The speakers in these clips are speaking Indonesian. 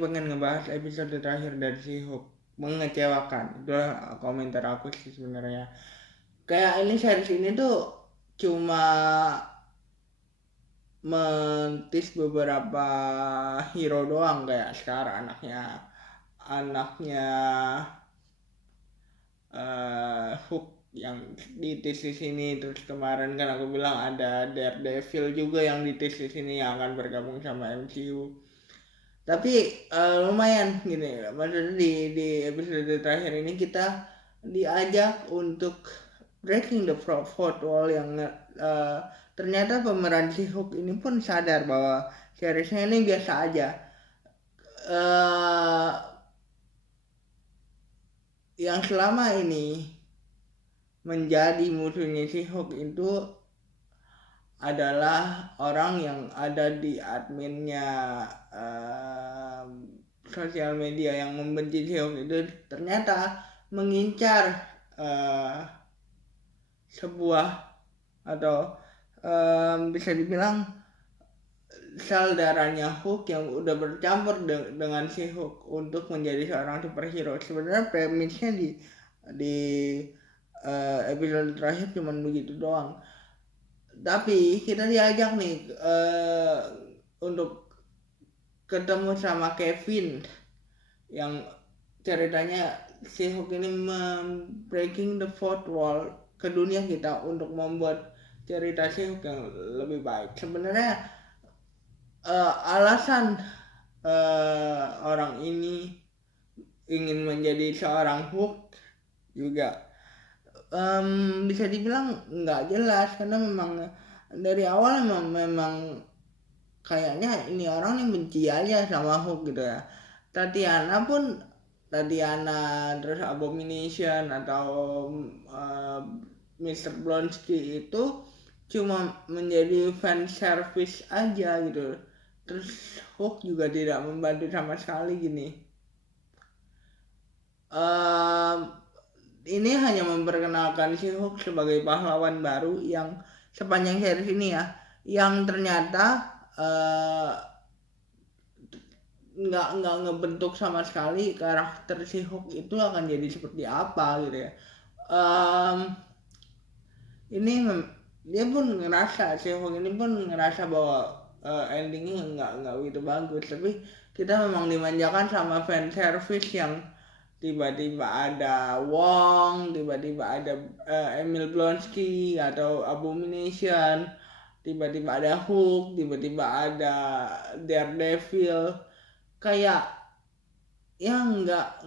pengen ngebahas episode terakhir dari She-Hulk. Mengecewakan. Itulah komentar aku sih sebenarnya. Kayak ini series ini tuh cuma mentis beberapa hero doang, kayak sekarang anaknya Hook yang ditis di sini. Terus kemarin kan aku bilang ada Daredevil juga yang ditis di sini yang akan bergabung sama MCU. Tapi lumayan gini, maksudnya di episode terakhir ini kita diajak untuk breaking the fourth wall, yang ternyata pemeran si Hook ini pun sadar bahwa seriesnya ini biasa aja. Yang selama ini menjadi musuhnya si Hook itu adalah orang yang ada di adminnya sosial media yang membenci si Hook itu ternyata mengincar sebuah atau bisa dibilang sel darahnya Hook yang udah bercampur dengan si Hook untuk menjadi seorang superhero. Sebenarnya premisnya di episode terakhir cuman begitu doang. Tapi kita diajak nih untuk ketemu sama Kevin yang ceritanya si Hook ini breaking the fourth wall ke dunia kita untuk membuat cerita si Hook yang lebih baik. Sebenarnya alasan orang ini ingin menjadi seorang Hook juga bisa dibilang nggak jelas, karena memang dari awal memang kayaknya ini orang nih benci aja sama Hook gitu ya. Tatiana, terus Abomination atau Mr. Blonsky itu cuma menjadi fan service aja gitu. Terus Hook juga tidak membantu sama sekali gini. Ini hanya memperkenalkan si Hook sebagai pahlawan baru yang sepanjang series ini ya, yang ternyata nggak ngebentuk sama sekali karakter si Hook itu akan jadi seperti apa gitu ya. Ini dia pun ngerasa, si Hook ini pun ngerasa bahwa endingnya nggak begitu bagus, tapi kita memang dimanjakan sama fan service yang tiba-tiba ada Wong, tiba-tiba ada Emil Blonsky atau Abomination, tiba-tiba ada Hook, tiba-tiba ada Daredevil. Kayak ya nggak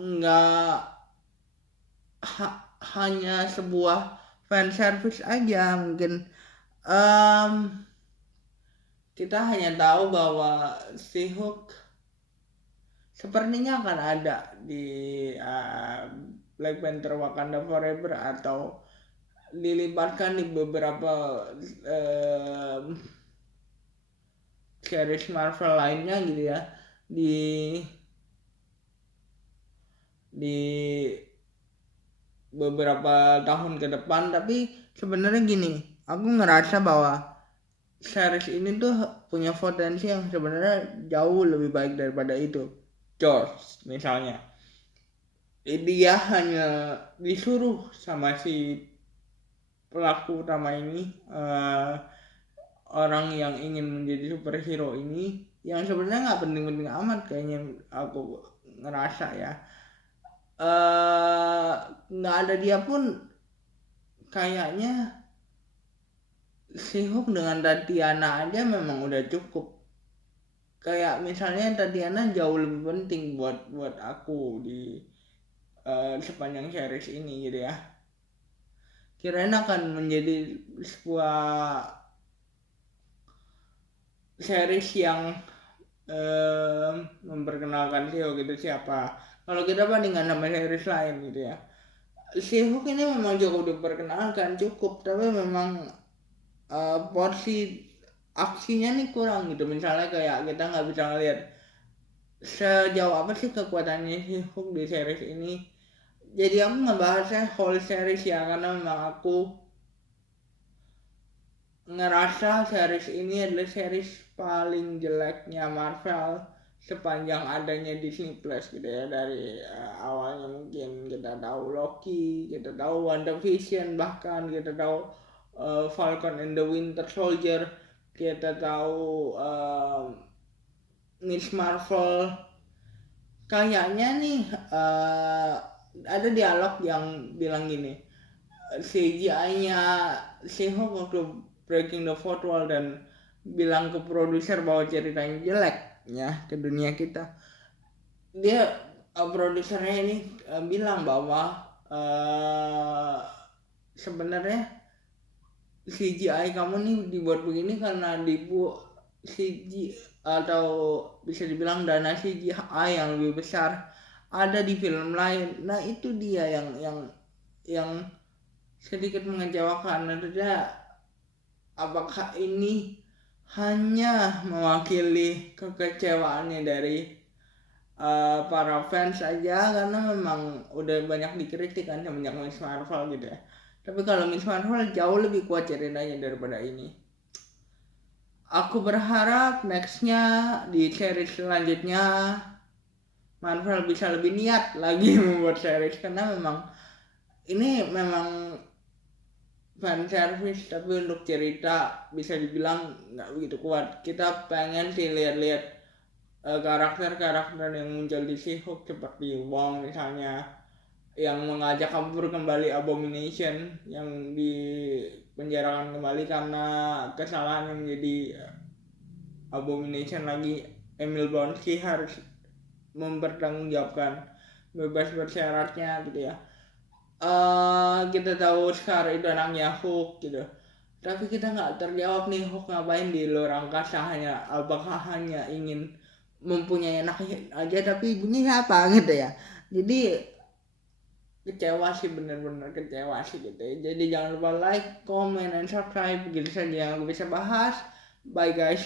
hanya sebuah fan service aja. Mungkin kita hanya tahu bahwa si Hook sepertinya akan ada di Black Panther Wakanda Forever atau dilibatkan di beberapa series Marvel lainnya gitu ya, di beberapa tahun ke depan. Tapi sebenarnya gini, aku ngerasa bahwa series ini tuh punya potensi yang sebenarnya jauh lebih baik daripada itu. George misalnya, dia hanya disuruh sama si pelaku utama ini, orang yang ingin menjadi superhero ini, yang sebenarnya nggak penting-penting amat kayaknya, aku ngerasa ya. Nggak ada dia pun kayaknya si Hook dengan Tatiana aja memang udah cukup. Kayak misalnya Tatiana jauh lebih penting buat aku di sepanjang series ini gitu ya. Kirain akan menjadi sebuah series yang memperkenalkan si Hook itu siapa. Kalau kita bandingkan sama series lain gitu ya, si Hook ini memang cukup diperkenalkan, cukup, tapi memang porsi aksinya nih kurang gitu. Misalnya kayak kita nggak bisa ngeliat sejauh apa sih kekuatannya si Hook di series ini. Jadi aku ngebahasnya whole series ya, karena memang aku ngerasa series ini adalah series paling jeleknya Marvel sepanjang adanya Disney Plus gitu ya. Dari awalnya mungkin kita tahu Loki, kita tahu WandaVision, bahkan kita tahu Falcon and the Winter Soldier, kita tahu Miss Marvel. Kayaknya nih ada dialog yang bilang gini, CGI-nya She-Hulk waktu breaking the fourth wall dan bilang ke produser bahwa ceritanya jelek ya ke dunia kita. Dia produsernya ini bilang bahwa sebenarnya CGI kamu nih dibuat begini karena CG atau bisa dibilang dana CGI yang lebih besar ada di film lain. Nah itu dia yang sedikit mengecewakan. Tentunya apakah ini hanya mewakili kekecewaannya dari para fans aja, karena memang udah banyak dikritik kan semenjak Miss Marvel gitu ya. Tapi kalau Miss Marvel jauh lebih kuat ceritanya daripada ini. Aku berharap nextnya di series selanjutnya Marvel bisa lebih niat lagi membuat series, karena memang ini memang fan service tapi untuk cerita bisa dibilang nggak begitu kuat. Kita pengen sih lihat-lihat karakter-karakter yang muncul di She-Hulk seperti Wong misalnya, yang mengajak kabur kembali Abomination yang dipenjarakan kembali karena kesalahan yang menjadi Abomination lagi. Emil Blonsky harus mempertanggungjawabkan bebas bersyaratnya gitu ya. Kita tahu Scar itu anaknya Hulk gitu, tapi kita nggak terjawab nih Hulk ngapain di luar angkasa, apakah hanya ingin mempunyai anak aja tapi ibunya siapa gitu ya. Jadi kecewa sih, bener-bener kecewa sih gitu ya. Jadi jangan lupa like, comment, and subscribe, gitu saja yang aku bisa bahas. Bye guys.